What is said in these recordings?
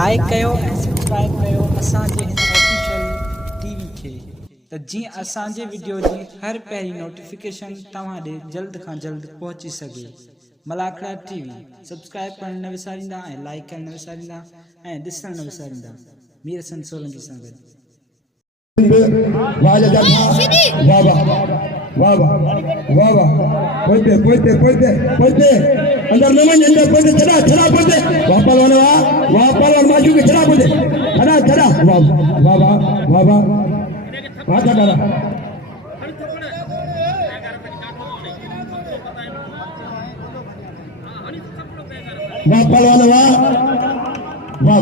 Like कयो ऐं subscribe कयो असांजे हिन ऑफिशियल टीवी खे त जीअं असांजे वीडियो जी हर पहिरीं नोटिफिकेशन तव्हां ॾे जल्द खां जल्द पहुची सघे। मलाखड़ा टीवी सब्सक्राइब करणु न विसारींदा ऐं लाइक करणु न विसारींदा ऐं ॾिसणु न विसारींदा। मीर हसन सोलंकी सां गॾु। वाह वाह वाह वाह वाह पोइते अंदर न वञ अंदर पोइते छड़ा पोइते वाह पहलवान वाह पहलवान माशू के छड़ा पोइते छड़ा वाह वाह वाह वाह वाह वाह था करा वाह पहलवान वाह वाह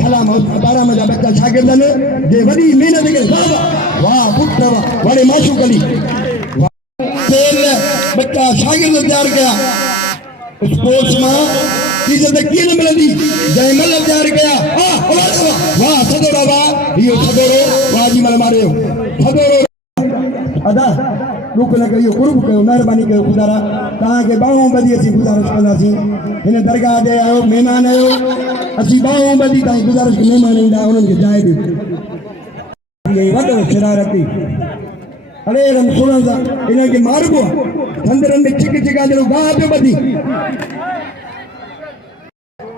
खला बारा मजा बच्चा शागिर्दन जे वडी मेहनत करे वाह वाह पुत्र वाह बड़े माशू कली तेल बच्चा शागिर्द तैयार किया स्पोर्ट्स में इज्जत की न मिलती जय मल तैयार किया वाह सदोरा वाह यो सदोरो वाह जी मल मारे सदोरो अदा रुक न करियो कुर्ब कयो मेहरबानी कयो खुदारा तहां के बाहों बदी असी गुजारिश कंदासीं इन दरगाह दे आयो मेहमान आयो असी बाहों बदी ताई गुजारिश के मेहमान इंदा उनन के जाए दी ये वडो शरारती अरे रम सुना सा इने के मारबो अंदरन में चिका दे गाह पे बदी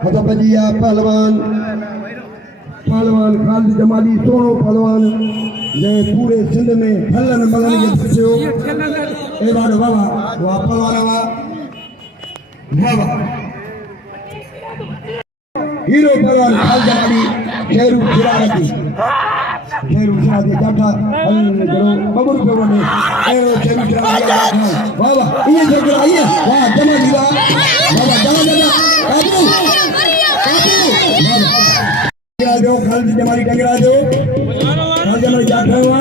हद बदिया पहलवान खालिद जमाली सोनो पहलवान जे पूरे सिंध में फलन मलन के फसियो ए बार बाबा वाह पहलवान वाह हीरो पहलवान खालिद जमाली शेरू शरारती जाटा हल करो बबुर पे बने शेरू शरारती वाह वाह ये छोकरा ये वाह जमाली वाह बाबा जमा दो खालिद जमाली टंगरा दो खालिद जमाली जाटा हुआ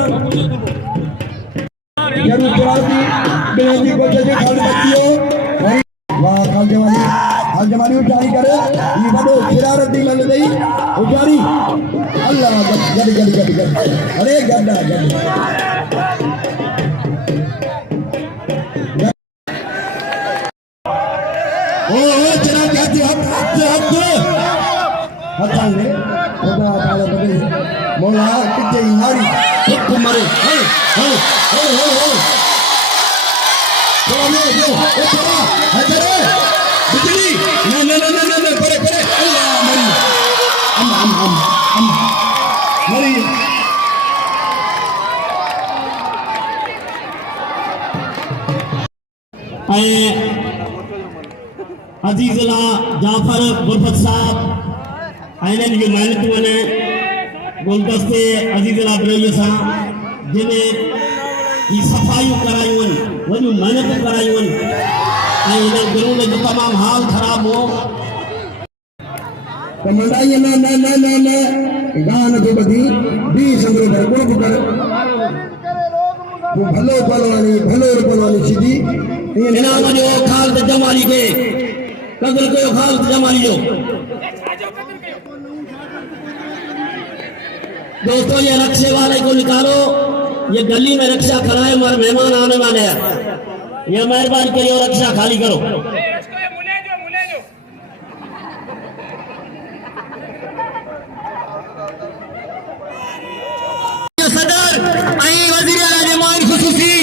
जरूर शरारती बेनती को जजे खालिद बच्चियों वाह खालिद जमाली उठारी करे ये बड़ो शरारती मन दई उठारी अल्लाह गड अरे गड्ढा ओ चला कहते हक हटांगे खुदा ताला बदे मौला किते मारी हुक मरे हो चलो यो चला हजरे बिजली न परे अल्लाह मरी मरी अजीज़ला जाफर गुरबत साहब आइनन की मेहनत ने गुलदस्ते अजीज़ला बरेली सा जिन्हें ये सफाई करायूं वही मेहनत करायूं इन गुरु ने जो तमाम हाल खराब हो कमंडाई न गान को बदी बी संग्रह कर को कर वो भलो पलवानी सीधी इनाम जो खालिद जमाली के कदर को खालिद जमाली जो दोस्तों ये रक्षे वाले को निकालो ये गली में रक्षा कराए हमारे मेहमान आने वाले हैं ये मेहरबानी करिए और रक्षा खाली करो सदर वजीर आला खुसूसी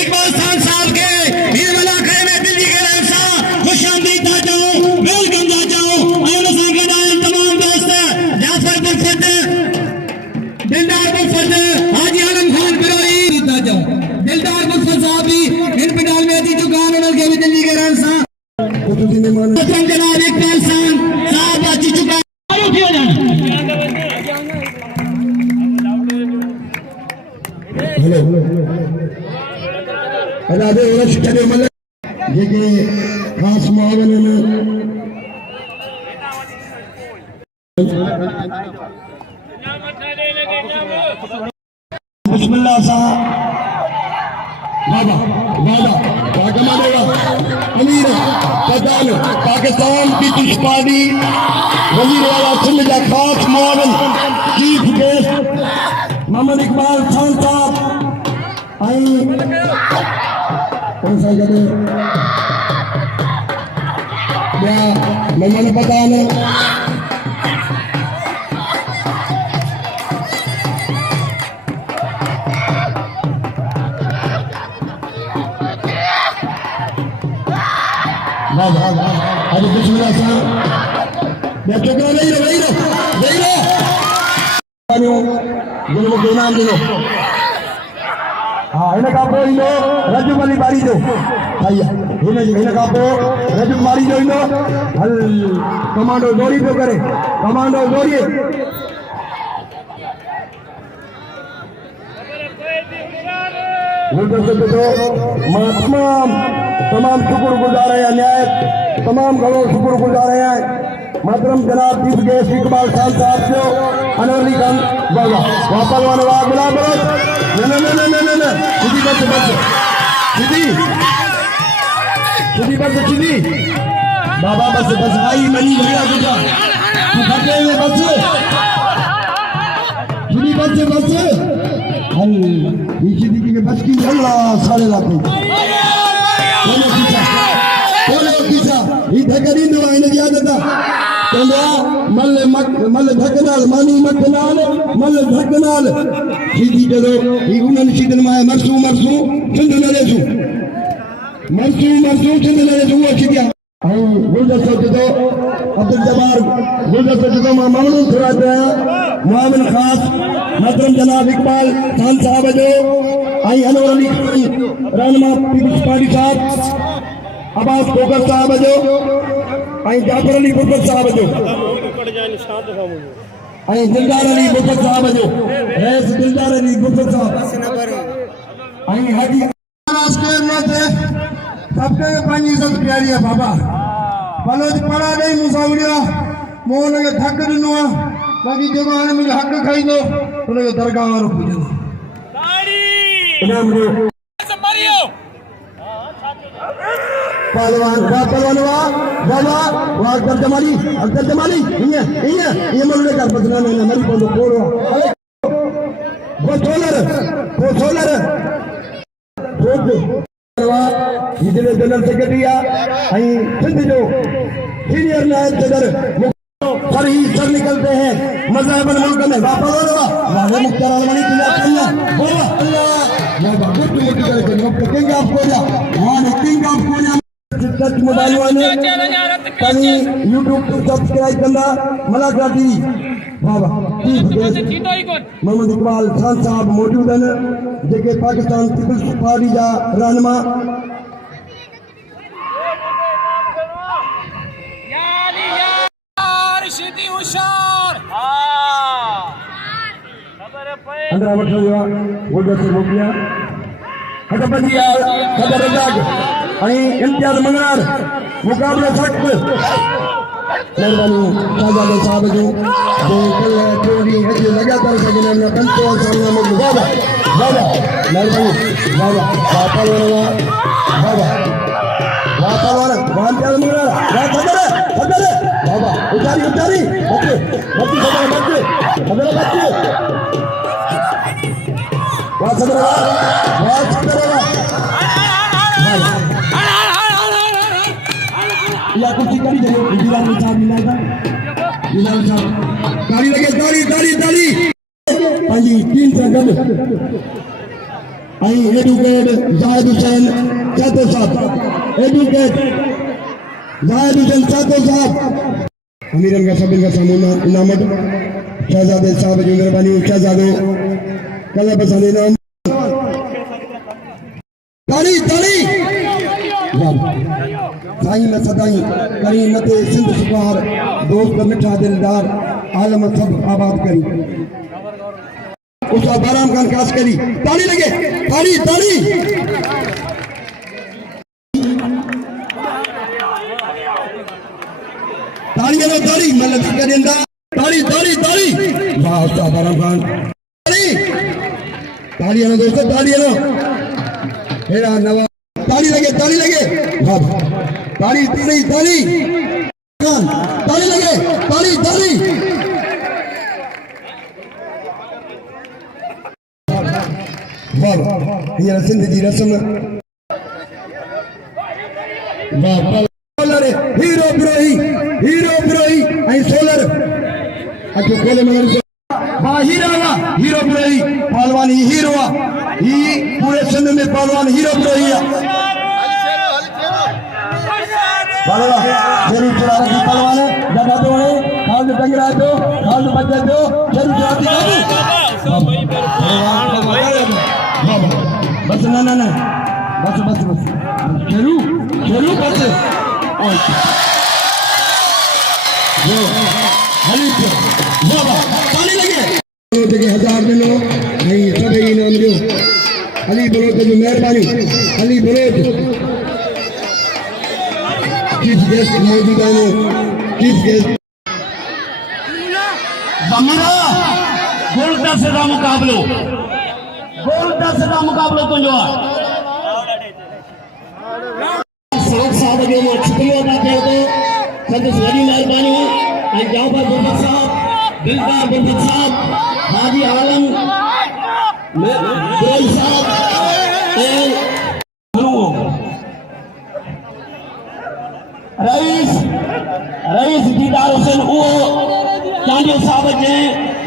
इकबाल खान साहब के में दिल्ली के रहसा खुशामदीद था जाओ वेलकम था जाओ तमाम दोस्त जाफर बुलफत दिलदार बुलफत हाजी आलम खान बिरोई था जाओ दिलदार बुलफत साहब भी इन पिटाल में थी चुका उनके भी दिल्ली के रहसा जनाब इकबाल खान साहब आती चुका हेलो अदादे वरस करे मतलब जेके खास मावन बिस्मिल्लाह सा बाबा कमा देगा अमीर प्रधान पाकिस्तान पीपल्स पार्टी वजीर वाला सिंध का खास मावन चीफ गेस्ट मोहम्मद इकबाल खान साहब आई कौन सा जगह या मेहमान पता है वाह अरे बिस्मिल्लाह साहब मैं चुकरा नहीं रहो जिनको के इनाम दिलो हाँ इन खां पोइ ईंदो रजब अली बारी जो भैया इन खां पोइ रजब बारी जो ईंदो हल कमांडो दौड़ी पियो करे कमांडो दौड़िए मां तमाम शुक्रगुजार आहियां न्याय तमाम घणो शुक्रगुजार आहियां मोहतरम जनाब चीफ गेस्ट इकबाल खान साहब जो अनवर अली खान बाबा वापस वाले वाह गुलाब बरस न सीधी बस सीधी बाबा बस आई मनी भैया गुजा तू खटे में बस हल ये सीधी की बस की अल्लाह सारे लाखों बोलो किसा ये धकरी दो इन याद था मल धकनाल मानी मखनाल मल धकनाल सीधी चलो ये उन्हें सीधन माया मरसू चंद नलेसू वो सीधिया गुलदस्तो जो अब्दुल जब्बार गुलदस्तो जो मामून थोड़ा मुआविन खास मोहतरम जनाब इकबाल खान साहब जो आई अनवर अली रहनुमा पीपल्स पार्टी साहब अब्बास कोकर साहब जो आई जाफर अली बुरबत साहब जो आई दिलदार अली बुरबत साहब जो रईस दिलदार अली बुरबत साहब आई हाजी राष्ट्र में सबके पानी इज्जत प्यारी है बाबा बलोच पड़ा नहीं मुसावड़िया मोहन के थक दिनो बाकी जो आने मुझे हक खाई दो उन्हें दरगाह और पूजो इनाम दो पहलवान वाह अख्तर जमाली ये मल्ले कर बदना नहीं मरी को बोलो वो सोलर इधर जनरल सेक्रेटरी आई सिंध जो सीनियर नायब सदर सर ही सर निकलते हैं मज़हबन मुल्क में वापस वाह मुख्तार आलमनी की अल्लाह मैं बहुत मुट्ठी करके king of Korea such mobile वाले कहीं यूट्यूब पर सब्सक्राइब करना मलाका टीवी बाबा मोहम्मद इकबाल खान साहब मौजूद हैं जेके पाकिस्तान पीपल्स पार्टी जा रहनुमा अंदर वठो जो गुलदस्त से मोकिलिया हटबंदी खबर रजाक आई इम्तियाज मंगनार मुकाबला सख्त मेहरबानी शाहजादे साहब जो कल थोड़ी है लगातार सजने में कंट्रोल करने में बाबा मेहरबानी बाबा वातावरण इम्तियाज मंगनार खबर बाबा उतारी बच्चे या कुछ करी जाए बिलाल साहब गाड़ी लगे ताली हाजी 3 सेकंड आई एडवोकेट जाहिद हुसैन चातो साहब अमीरन का सबिन का सामूना इनामत शहजादे साहब जो मेहरबानी शहजादे कला बसाने नाम ताली साईं में सदाई करी मते सिंध सुपार दोस्त मिठा दिलदार आलम सब आबाद करी उसका बाराम खान खास करी ताली लगे ताली मतलब करेंदा ताली वाह उसका बाराम खान ताली दोस्तों ताली हेरा नवा ताली लगे वाह ताली लगे वाह ये सिंध जी रस्म वाह सोलर हीरो ब्रोही आई सोलर अचो खोले मगर वाह हीरो ब्रोही पहलवान हीरो ही पूरे सिंध में पहलवान हीरो ब्रोही वाले शेरू चला रही पहलवान ज्यादा तो है खाल टंग रहा है तो खाल बच जाते हो शेरू चलाती बस ना बस शेरू बस जो हली बाबा पानी लगे देखिए 1000 मिलो नहीं सब इनाम दो अली बलोच की मेहरबानी अली बलोच चीफ गेस्ट मौजूदा है चीफ गेस्ट बमरा गोल 10 का मुकाबलो तुंजो सड़क साहब जो शुक्रिया अदा करते संदेश वडी मेहरबानी आई जाफर गुरबत साहब दिलदार गुरबत साहब हाजी आलम गोल साहब रईस दीदार हुसैन चांडियो साहब जे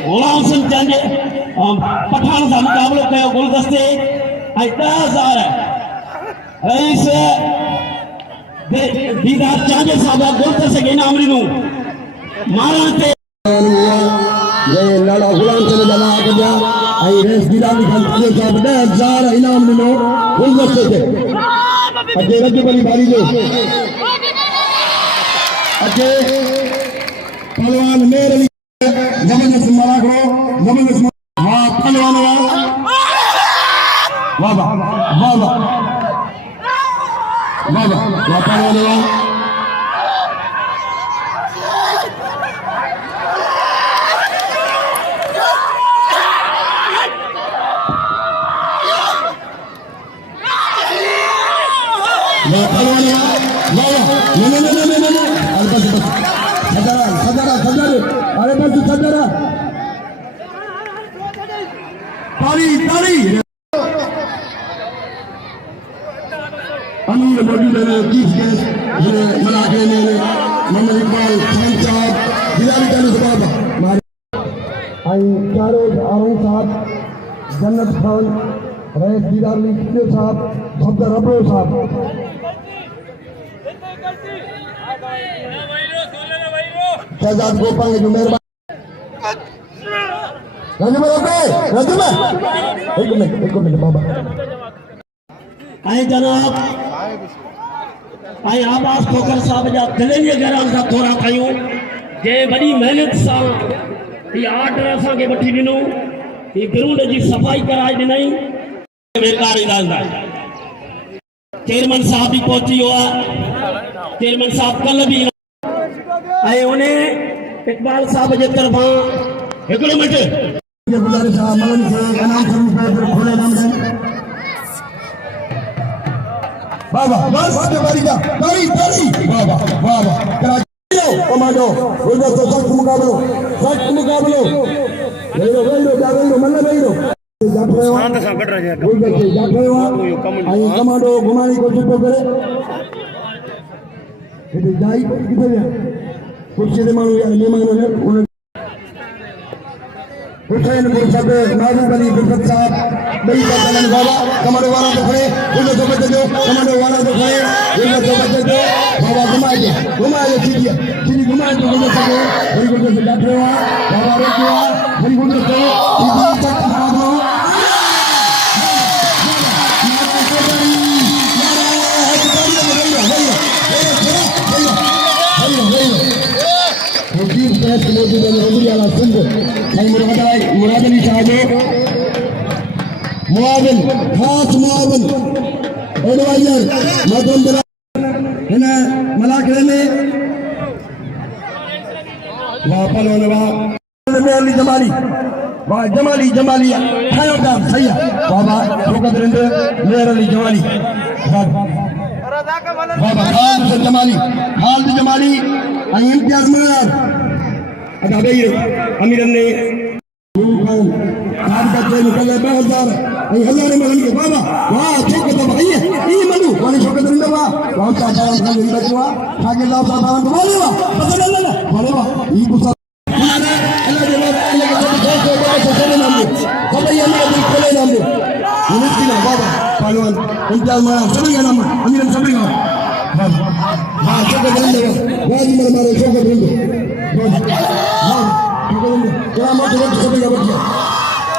गुलाम सिंह चांडियो पठान सां मुक़ाबिलो कयो गुलदस्ते ऐं 10,000 रईस दीदार चांडियो साहब गुलदस्ते खे इनाम ॾिनो मारण ते ये लाला गुलाम सिंह जला गया आई रेस दीदार चांडियो साहब 10,000 इनाम ॾिनो गुलदस्ते ते अॼु रजब अली बारी जो अचे पहलवान मेर अली जबरदस्त मारा करो जबरदस्त वाह पहलवान वाह पहलवान अरे बस सदरा ताली अमीर मौजूद है चीफ गेस्ट मलाके में मोहम्मद इकबाल खान साहब बिलाली का बाबा आई चारों आरंग साहब जन्नत खान रईस दीदार अली साहब सफदर अबरो साहब शहजाद गोपाल की मेहरबानी एक मिनट बाबा आई जनाब आई आवाज ठोकर साहब जा दिलनि जे घरां सां थोरा कयूं जे वॾी महिनत सां ही आर्डर असांखे वठी ॾिनो ही ग्राउंड जी सफ़ाई कराए ॾिनई बेकार इदाल चेयरमैन साहब भी पहुची वियो आहे चेयरमैन साहब कल भी ऐं उन इकबाल साहब जे तरफ़ां हिकिड़ो मिंट गुज़ारिश आहे मलन से इनाम स्वरूप खोले नाम दें बाबा बस बारी का ताली बाबा कराची कमांडो उधर तो सख्त मुकाबलो वेरो जागो मन वेरो शांत सा कट रहा है उधर से जागो आई कमांडो घुमाने को कोशिश करे ये जाई किधर है कुछ से मानो यार मेहमान है उन्हें हुसैन गुरसद नाज़िम अली गुरसद साहब बई का कलन बाबा कमांडो वाला तो खड़े उधर तो बच जो कमांडो वाला तो खड़े उधर तो बच जो बाबा घुमाए सीधी घुमाए तो उधर से बड़ी गुरसद से बैठ रहे हैं बाबा रोक गया बड़ी गुरसद से सीधी तक भागो मुराद अली साहब मुआविन खास मुआविन एडवाइजर मदन इन मलाकड़े में अली जमाली ठायो काम सही है बाबा शौकत रिंद मेर अली जमाली बाबा खालिद जमाली इम्तियाज मनार अदा अमीर ने आज का ट्रेन निकल है 2000 हजार मलन के बाबा वाह शौकत भाई ये मनु वाली शौकत रिंद वाह वाह चाचा का नहीं बचवा आगे लाओ साहब बोले वाह पता नहीं बोले वाह ये गुस्सा बाबा पहलवान इम्तियाज मनार सभी का नाम अमीर सभी का हाँ शौकत रंदो वाजी मन मारो शौकत रंदो हाँ शौकत रंदो तेरा मत रख सभी का बच्चा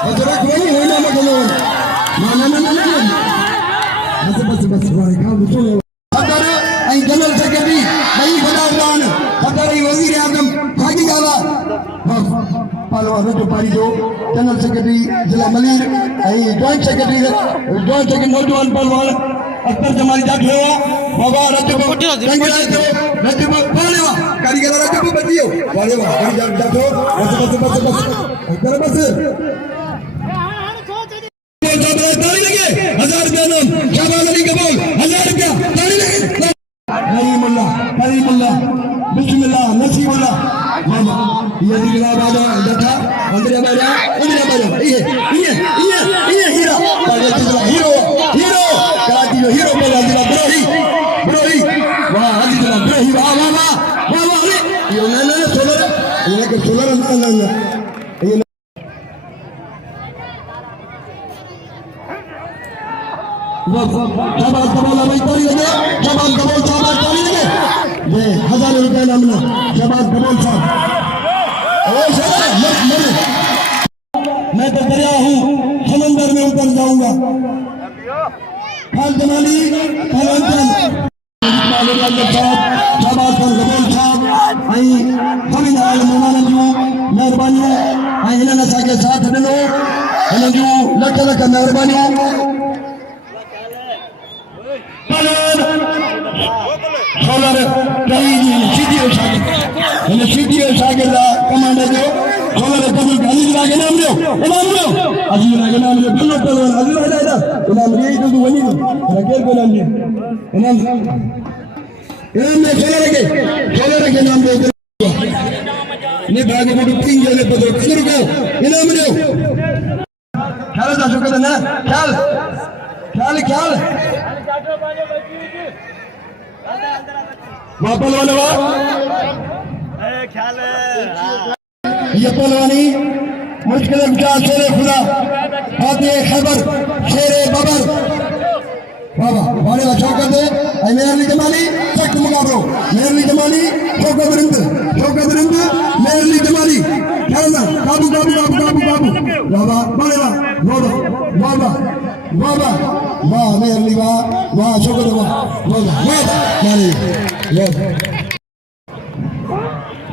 बस रख वही होना मत लो ना बस वाले काम सुनो खबर आई जनरल सेक्रेटरी भाई खुदावन खबर आई वजीर आजम हाजी गावा पहलवान जो पारी जो जनरल सेक्रेटरी जिला मलीर आई जॉइंट सेक्रेटरी नौजवान पहलवान अख्तर जमाली जाट हुआ बाबा रजब वालेवा कारीगर रजब बचियो वालेवा कारीगर जाटो बस ताली लगे 1000 रुपया नाम शाबाश अली कबूल 1000 रुपया ताली लगे करीमुल्लाह बिस्मिल्लाह नसीबुल्लाह मामा ये दिखला बाजा देखा अंदर बाजा ये हीरा बाजा दिखला हीरो कराची जो हीरो बाजा दिखला ब्रोही वाह आज दिखला ब्रोही वाह अरे ये ना सोलर ये के सोलर ना ये शाबाश कबूल भाई ताली लगे शाबाश कबूल साहब ताली लगे ये 1000 रुपए नामना शाबाश कबूल साहब ओ शाबाश मत मैं तो दरिया हूँ समंदर में उतर जाऊंगा खान जमाली शाबाश कबूल साहब आई सभी नाल मेहमान जो मेहरबानी आई इन्हनि असांखे साथ ॾिनो हिन जूं लख मेहरबानियूं सोलर सीधी शागिर्द कमांडर जो सोलर कबूल अजीज राग इनाम ॾियो अजीज राग इनाम ॾियो बिल्लो पहलवान अजीज राग इनाम ॾिए तो तू वञी केर को इनाम ॾिए इनाम में सोलर के इनाम ॾियो ने भाग को तीन जने पदो शुरू को इनाम ॾियो ख्याल था शुक्र ना ख्याल पहलवान ये पहलवानी मुश्किल शेर खुदा फातिह खैबर शेर बबर बाबा वाले शौकत मेहरली जमाली सख्त मुकाबलो मेहरली जमाली शौकत रिंद मेहरली जमाली खेलना काबू बाबा वाह मेहरली वाह शौकत वाह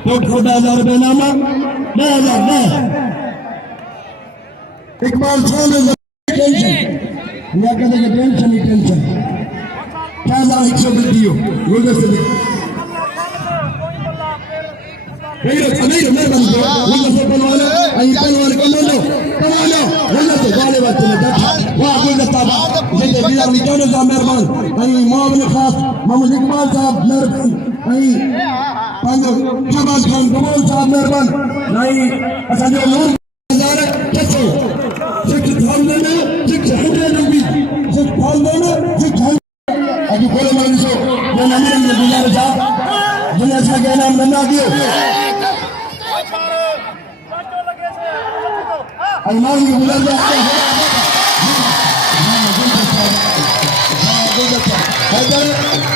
तो 1000 रुपये नामा 10,000 इकबाल टेंशन टेंशन 4100 दियो गुलदस्ते मेहरबानी पहलवान कमांडो गुलदस्ते वाले वाह गुलदस्ता मेहरबान मुआविन खास मोहम्मद इकबाल साहब मेहरबान शाबाश खान कबूल साहब मेहरबान असांजो 6,600 अॼु खोले मां ॾिसो अमीरनि जे गुज़ारिश आहे जिन असांखे इनाम न ॾियो ऐं माण्हुनि खे गुज़ारिश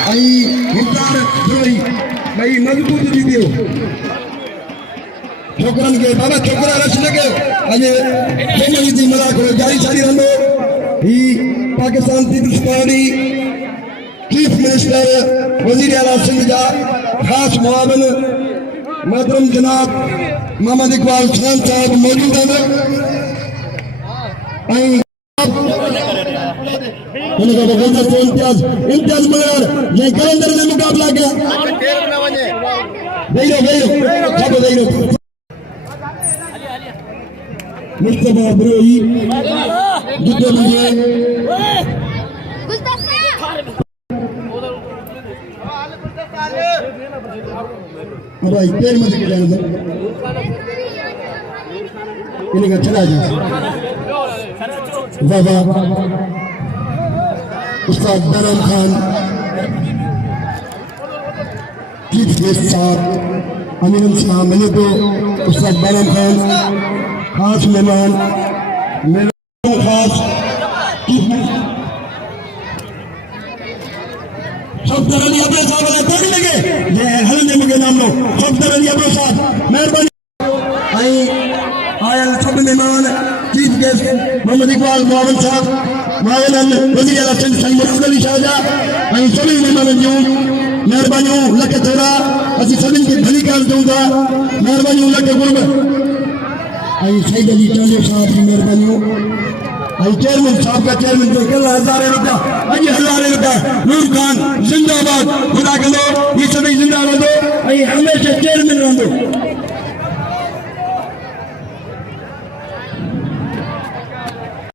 ऐं मुख़्तार ज़ोरी भई मज़बूत थी वियो छोकरनि खे बाबा छोकरा रश न कयो अॼु फेमिली जी मलाक जारी सारी रहंदो ही पाकिस्तान पीपल्स पार्टी चीफ मिनिस्टर वजीर आला सिंध जा खास मुआविन मोहतरम जनाब मोहम्मद इकबाल खान साहब मौजूद आहिनि ऐं इम्तियाज मगर जैं कलंदर में मुकाबला किया मुस्तफा ब्रोही जुद्दो मुझे भाई पैर मत के जाने दो इन्हें का चला जा बाबा उस्ताद बरम खान चीफ गेस्ट साहब अमीन साहब मिले तो उस्ताद बरम खान खास मेहमान खास सफदर अली अब्रो साहब वाला तोड़ लगे जे हलंदे मुगे नाम लो सफदर अली अब्रो साहब मेहरबानी आई आयल सब मेहमान चीफ गेस्ट मोहम्मद इकबाल मुआविन साहब मुआविन वजीर आला सिंध मोहम्मद अली शाहजा आई सभी मेहमान जो मेहरबानी लख थोड़ा असी सभी के भली कर दूंगा मेहरबानी लख गुरब आई सईद अली चालियो साहब की मेहरबानी आई चेयरमैन साहब का चेयरमैन जो कल हजारे रुपया अज हजारे रुपया नूर खान जिंदाबाद खुदा करो ये सभी जिंदा रहो आई हमेशा चेयरमैन रहो